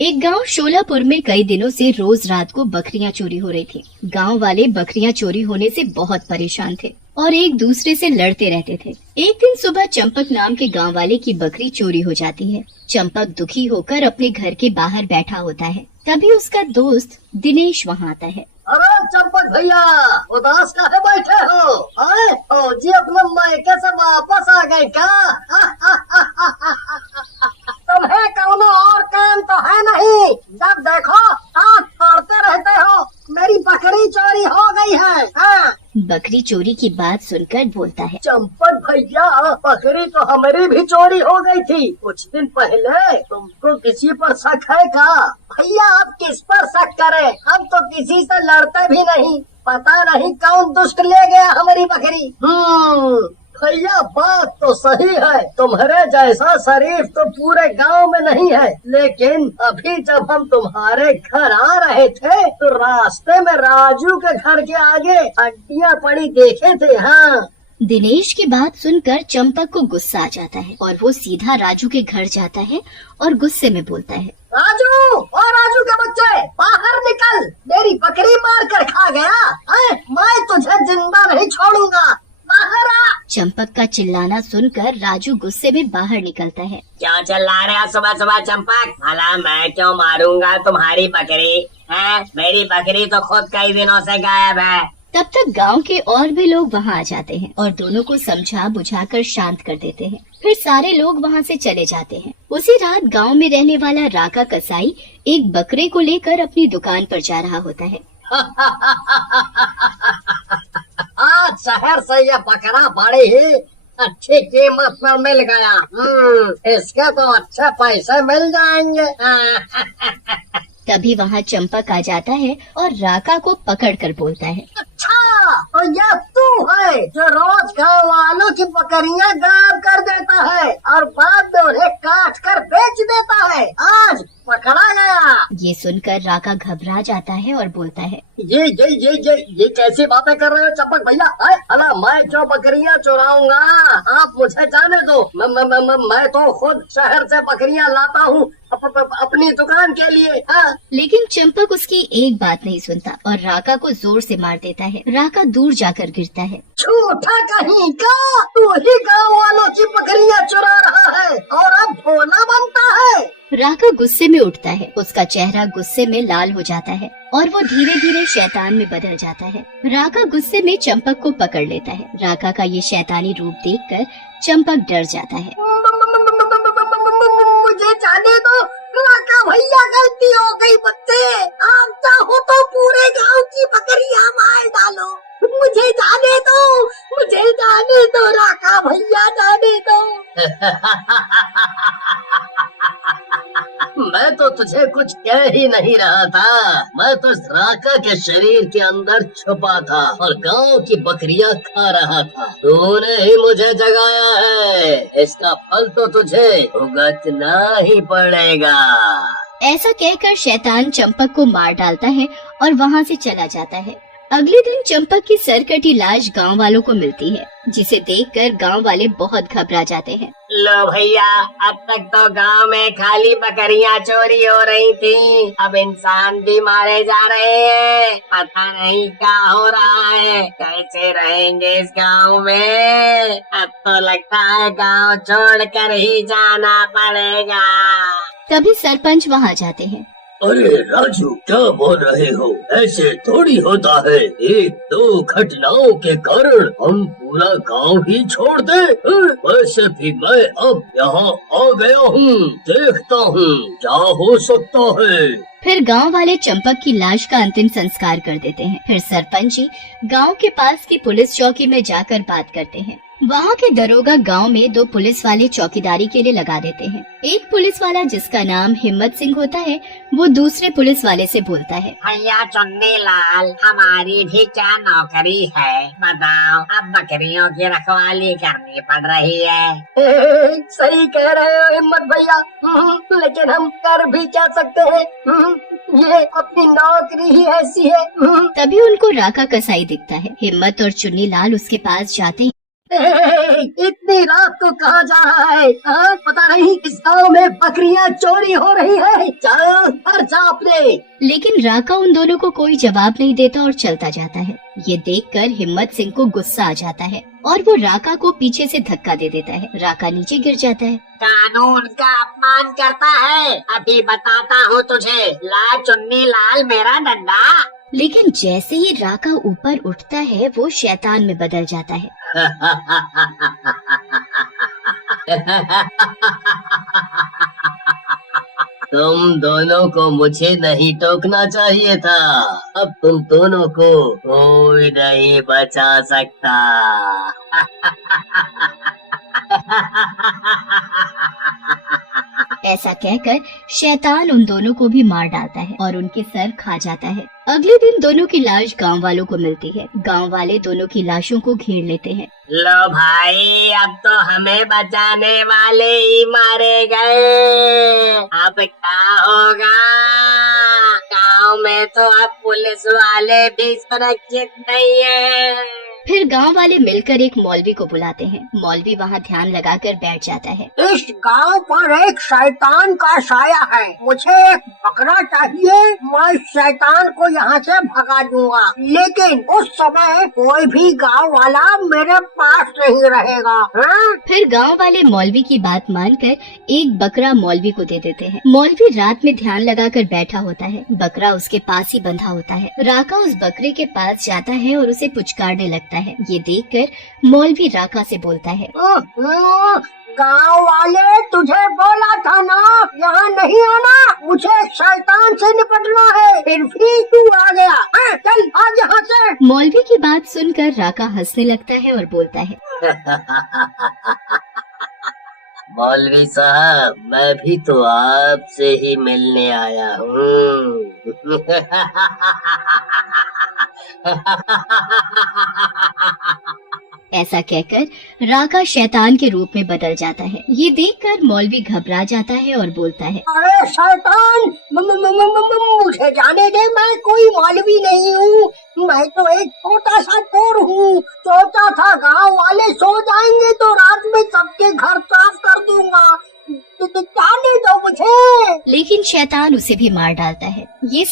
एक गांव शोलापुर में कई दिनों से रोज रात को बकरियां चोरी हो रही थी। गांव वाले बकरियां चोरी होने से बहुत परेशान थे और एक दूसरे से लड़ते रहते थे। एक दिन सुबह चंपक नाम के गांव वाले की बकरी चोरी हो जाती है। चंपक दुखी होकर अपने घर के बाहर बैठा होता है। तभी उसका दोस्त दिनेश वहां आता है। अरे चंपक भैया, उदास काहे बैठे हो? आए फौजी अपने मायके से वापस आ गए क्या? तुम्हें कौनो और काम तो है नहीं? जब देखो आँख फाड़ते रहते हो। मेरी बकरी चोरी हो गई है। हाँ। बकरी चोरी की बात सुनकर बोलता है, चंपक भैया, बकरी तो हमारी भी चोरी हो गई थी कुछ दिन पहले। तुमको किसी पर शक है क्या? भैया आप किस पर शक करें? हम तो किसी से लड़ते भी नहीं। पता नहीं कौन दुष्ट ले गया हमारी बकरी। भैया बात तो सही है, तुम्हारे जैसा शरीफ तो पूरे गांव में नहीं है। लेकिन अभी जब हम तुम्हारे घर आ रहे थे तो रास्ते में राजू के घर के आगे हड्डियां पड़ी देखे थे। हाँ। दिनेश की बात सुनकर चंपक को गुस्सा आ जाता है और वो सीधा राजू के घर जाता है और गुस्से में बोलता है, राजू और राजू के बच्चे बाहर निकल, मेरी बकरी मार कर खा गया। मैं तुझे जिंदा नहीं छोड़ूंगा, बाहर आ। चंपक का चिल्लाना सुनकर राजू गुस्से में बाहर निकलता है। क्यों चिल्ला रहे हो सुबह सुबह चंपक? भला मैं क्यों मारूंगा तुम्हारी बकरी? है मेरी बकरी तो खुद कई दिनों से गायब है। तब तक गांव के और भी लोग वहां आ जाते हैं और दोनों को समझा बुझाकर शांत कर देते हैं। फिर सारे लोग वहां से चले जाते हैं। उसी रात गांव में रहने वाला राका कसाई एक बकरे को लेकर अपनी दुकान पर जा रहा होता है। आज शहर से ये बकरा बड़ी ही अच्छी कीमत पर मिल गया। इसके तो अच्छे पैसे मिल जाएंगे। तभी वहाँ चंपक आ जाता है और राका को पकड़कर बोलता है, अच्छा तो ये तू है जो रोज गाँव वालों की बकरियां गायब कर देता है और बाद में उन्हें काट कर बेच देता है। आज पकड़ा गया। ये सुनकर राका घबरा जाता है और बोलता है, ये कैसी बातें कर रहे हो चंपक भैया? अला मैं क्यों बकरियां चुराऊंगा? आप मुझे जाने दो। मैं तो खुद शहर से बकरियां लाता हूँ अपनी दुकान के लिए। हाँ। लेकिन चंपक उसकी एक बात नहीं सुनता और राका को जोर से मार देता है। राका दूर जाकर गिरता है। झूठा कहीं का, तू ही गाँव वालों की बकरियां चुरा रहा है और अब भोला बनता है। राका गुस्से में उठता है। उसका चेहरा गुस्से में लाल हो जाता है और वो धीरे धीरे शैतान में बदल जाता है। राका गुस्से में चंपक को पकड़ लेता है। राका का ये शैतानी रूप देखकर चंपक डर जाता है। मुझे जाने दो राका भैया, गलती हो गई बच्चे। आप चाहो तो पूरे गांव की बकरियां मार डालो। मुझे जाने दो राका भैया, जाने दो। मैं तो तुझे कुछ कह ही नहीं रहा था। मैं तो इस राका के शरीर के अंदर छुपा था और गांव की बकरियां खा रहा था। तूने ही मुझे जगाया है, इसका फल तो तुझे भुगतना ही पड़ेगा। ऐसा कहकर शैतान चंपक को मार डालता है और वहाँ से चला जाता है। अगले दिन चंपक की सरकटी लाश गांव वालों को मिलती है, जिसे देखकर गांव वाले बहुत घबरा जाते हैं। लो भैया, अब तक तो गांव में खाली बकरियां चोरी हो रही थी, अब इंसान भी मारे जा रहे हैं। पता नहीं क्या हो रहा है, कैसे रहेंगे इस गांव में? अब तो लगता है गांव छोड़कर ही जाना पड़ेगा। तभी सरपंच वहाँ जाते हैं। अरे राजू, क्या बोल रहे हो? ऐसे थोड़ी होता है। एक दो घटनाओं के कारण हम पूरा गांव ही छोड़ दे? वैसे भी मैं अब यहाँ आ गया हूँ, देखता हूँ क्या हो सकता है। फिर गांव वाले चंपक की लाश का अंतिम संस्कार कर देते हैं। फिर सरपंच जी गांव के पास की पुलिस चौकी में जाकर बात करते हैं। वहाँ के दरोगा गांव में दो पुलिस वाले चौकीदारी के लिए लगा देते हैं। एक पुलिस वाला, जिसका नाम हिम्मत सिंह होता है, वो दूसरे पुलिस वाले से बोलता है, भैया चुन्नी लाल, हमारी भी क्या नौकरी है? बताओ, अब बकरियों की रखवाली करनी पड़ रही है। सही कह रहे हो हिम्मत भैया, लेकिन हम कर भी क्या सकते हैं? ये अपनी नौकरी ही ऐसी है। तभी उनको राका कसाई दिखता है। हिम्मत और चुन्नी लाल उसके पास जाते हैं। इतनी रात को कहाँ जा रहा है? पता नहीं इस गाँव में बकरियां चोरी हो रही है। चल आपने? लेकिन राका उन दोनों को कोई जवाब नहीं देता और चलता जाता है। ये देखकर हिम्मत सिंह को गुस्सा आ जाता है और वो राका को पीछे से धक्का दे देता है। राका नीचे गिर जाता है। कानून का अपमान करता है, अभी बताता हूँ तुझे। ला चुन्नी लाल मेरा डंडा। लेकिन जैसे ही राका ऊपर उठता है वो शैतान में बदल जाता है। तुम दोनों को मुझे नहीं टोकना चाहिए था। अब तुम दोनों को कोई नहीं बचा सकता। ऐसा कहकर शैतान उन दोनों को भी मार डालता है और उनके सर खा जाता है। अगले दिन दोनों की लाश गांव वालों को मिलती है। गांव वाले दोनों की लाशों को घेर लेते हैं। लो भाई, अब तो हमें बचाने वाले ही मारे गए। अब क्या होगा? गांव में तो अब पुलिस वाले भी सुरक्षित नहीं है। फिर गांव वाले मिलकर एक मौलवी को बुलाते हैं। मौलवी वहां ध्यान लगाकर बैठ जाता है। इस गांव पर एक शैतान का साया है। मुझे एक बकरा चाहिए। मैं इस शैतान को यहाँ से भगा दूंगा, लेकिन उस समय कोई भी गांव वाला मेरे पास नहीं रहेगा। फिर गांव वाले मौलवी की बात मानकर एक बकरा मौलवी को दे देते हैं। मौलवी रात में ध्यान लगाकर बैठा होता है। बकरा उसके पास ही बंधा होता है। राका उस बकरे के पास जाता है और उसे पुचकारने लगता है। ये देखकर मौलवी राका से बोलता है, गांव वाले, तुझे बोला था ना यहाँ नहीं आना। मुझे शैतान से निपटना है, फिर भी तू आ गया। चल आज यहाँ से। मौलवी की बात सुनकर राका हंसने लगता है और बोलता है, मौलवी साहब, मैं भी तो आपसे ही मिलने आया हूँ। ऐसा कहकर राका शैतान के रूप में बदल जाता है। ये देखकर मौलवी घबरा जाता है और बोलता है, अरे शैतान, मुझे जाने दे। मैं कोई मौलवी नहीं हूँ। मैं तो एक छोटा सा चोर हूँ। सोचा था गांव वाले सो जाएंगे तो रात में सबके घर साफ कर दूंगा। जाने दो मुझे। लेकिन शैतान उसे भी मार डालता है। ये